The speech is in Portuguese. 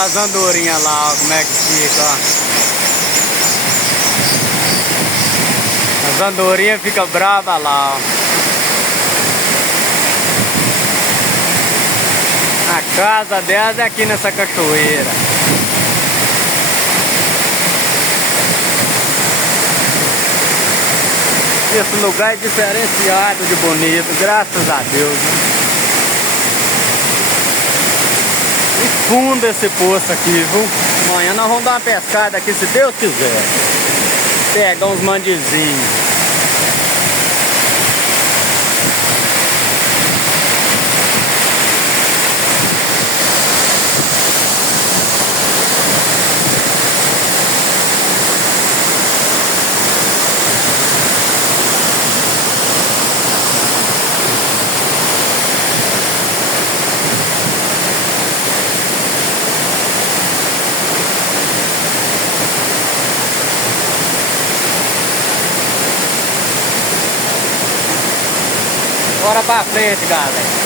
Olha as andorinhas lá, ó, como é que fica, ó. As andorinhas ficam bravas lá, ó. A casa delas é aqui nessa cachoeira. Esse lugar é diferenciado de bonito, graças a Deus, né? E fundo esse poço aqui, viu? Amanhã nós vamos dar uma pescada aqui, se Deus quiser. Pegar uns mandizinhos. Bora pra frente, galera.